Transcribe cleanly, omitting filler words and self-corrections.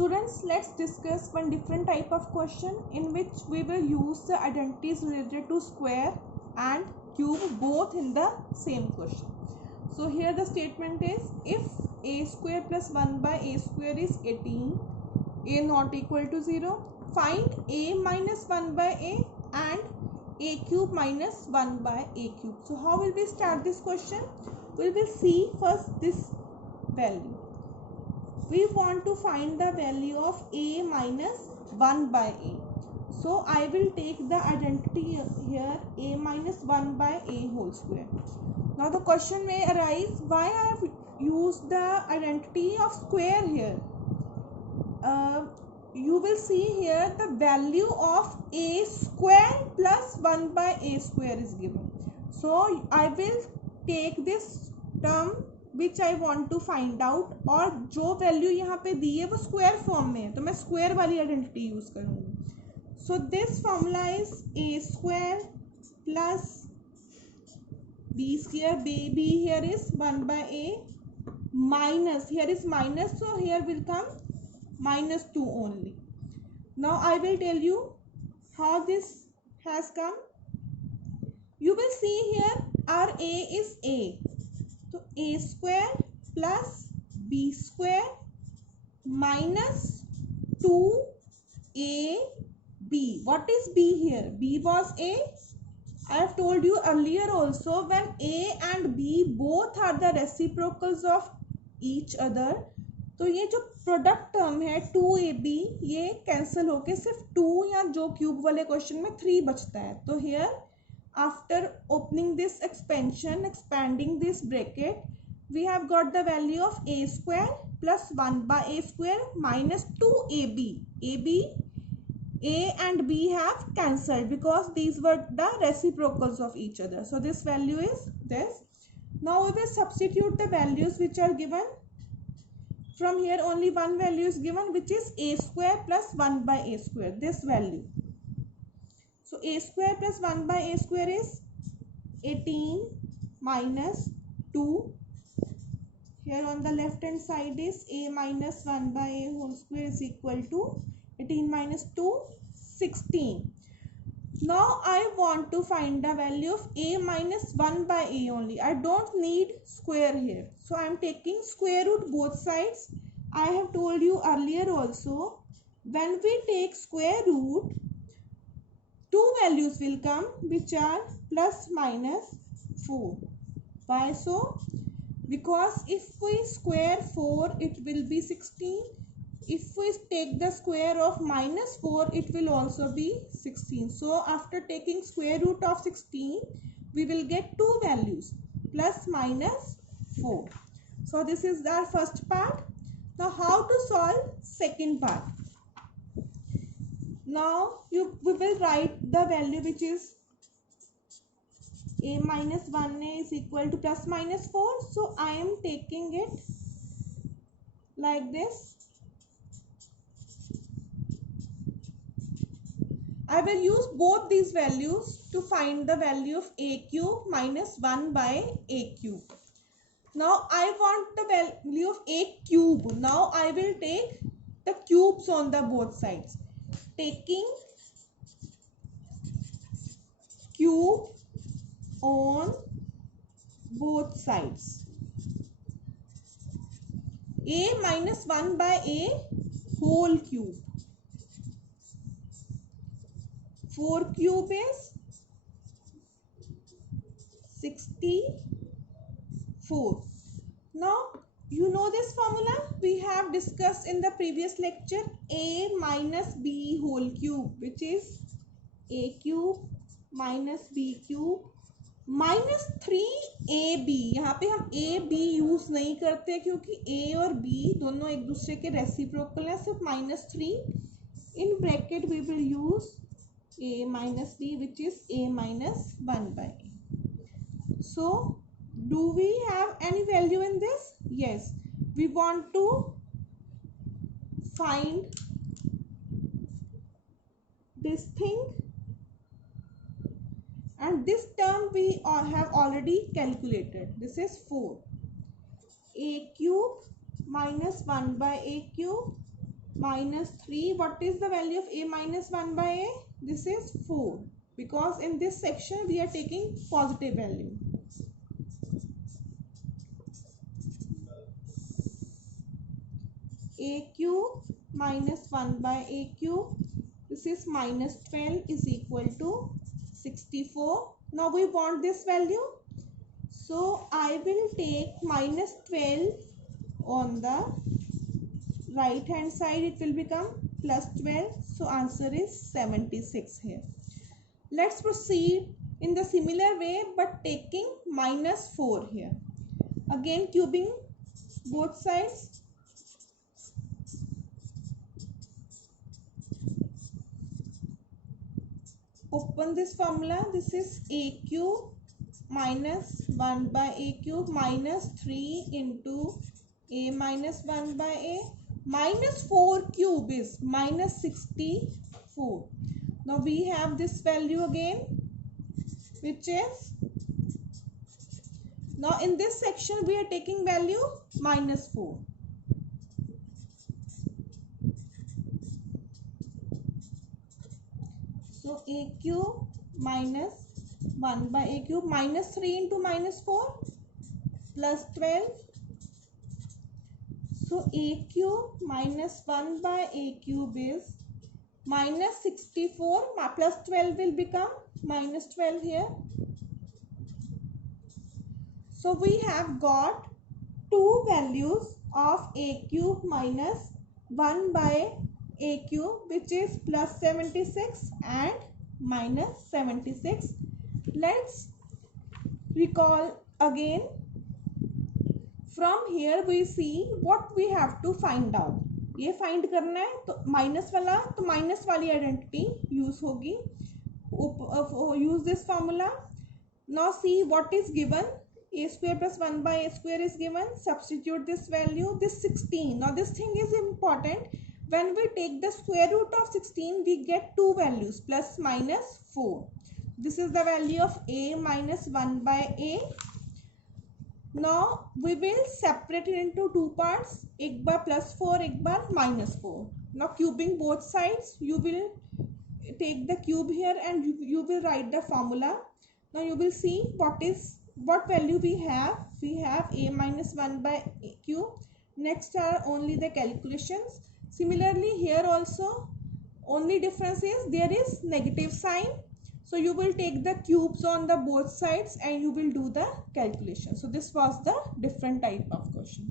Students, let's discuss one different type of question in which we will use the identities related to square and cube both in the same question. So here the statement is, if a square plus 1 by a square is 18, a not equal to 0, find a minus 1 by a and a cube minus 1 by a cube. So how will we start this question? We will see first this value. We want to find the value of a minus 1 by a. So I will take the identity here, a minus 1 by a whole square. Now the question may arise, why I have used the identity of square here. You will see here the value of a square plus 1 by a square is given. So I will take this term which I want to find out, और जो value यहाँ पे दी है वो square form में है तो मैं स्क्वायर वाली आइडेंटिटी यूज करूँगी. So this formula is A square plus B square. B here is 1 by a minus, here is minus, so here will come minus 2 only. Now I will tell you how this has come. You will see here our a is a. तो a square plus b square minus 2ab. What is b here? B was a. I have told you earlier also, when a and b both are the reciprocals of each other, तो ये जो product term है 2ab ये cancel होके सिर्फ 2 या जो cube वाले क्वेश्चन में 3 बचता है. तो here after opening this expansion, expanding this bracket, we have got the value of a square plus 1 by a square minus 2ab. A and b have cancelled because these were the reciprocals of each other. So this value is this. Now we will substitute the values which are given. From here only one value is given, which is a square plus 1 by a square, this value. So a square plus 1 by a square is 18 minus 2. Here on the left hand side is a minus 1 by a whole square is equal to 18 minus 2, 16. Now I want to find the value of a minus 1 by a only. I don't need square here. So I am taking square root both sides. I have told you earlier also, when we take square root, two values will come which are plus minus 4. Why so? Because if we square 4 it will be 16. If we take the square of minus 4 it will also be 16. So after taking square root of 16 we will get two values, plus minus 4. So this is our first part. Now how to solve second part? Now we will write the value which is a minus 1 is equal to plus minus 4. So I am taking it like this. I will use both these values to find the value of a cube minus 1 by a cube. Now I want the value of a cube. Now I will take the cubes on the both sides. Taking cube on both sides. A minus 1 by a whole cube. 4 cube is 64. Now you know this formula we have discussed in the previous lecture, a minus b whole cube, which is a cube minus b cube minus 3ab. यहाँ पे हम a b use नहीं करते क्योंकि a और b दोनों एक दूसरे के रेसिप्रोकल हैं, सिर्फ minus 3. In bracket we will use a minus b, which is a minus 1 by a. So do we have any value in this? Yes. We want to find this thing, and this term we have already calculated. This is 4. A cube minus 1 by a cube minus 3. What is the value of a minus 1 by a? This is 4, because in this section we are taking positive value. A cube minus 1 by a cube, this is minus 12 is equal to 64. Now we want this value, so I will take minus 12 on the right hand side, it will become plus 12. So answer is 76 here. Let's proceed in the similar way but taking minus 4 here. Again cubing both sides. Open this formula. This is a cube minus 1 by a cube minus 3 into a minus 1 by a. Minus 4 cube is minus 64. Now we have this value again, which is, now in this section we are taking value minus 4. So a cube minus 1 by a cube minus 3 into minus 4 plus 12. So a cube minus 1 by a cube is minus 64, plus 12 will become minus 12 here. So we have got two values of a cube minus 1 by a cube, which is plus 76 and minus 76. Let's recall again. From here we see what we have to find out. ये find करना है तो minus वाला, तो minus वाली identity use होगी. Use this formula. Now see what is given. a square plus 1 by a square is given. Substitute this value. This 16. Now this thing is important. When we take the square root of 16, we get two values, plus minus 4. This is the value of a minus 1 by a. Now we will separate it into two parts. एक बार plus 4, एक बार minus 4. Now cubing both sides, you will take the cube here and you will write the formula. Now you will see what value we have. We have a minus 1 by a cube. Next are only the calculations. Similarly here also, only difference is there is negative sign. So you will take the cubes on the both sides and you will do the calculation. So this was the different type of question.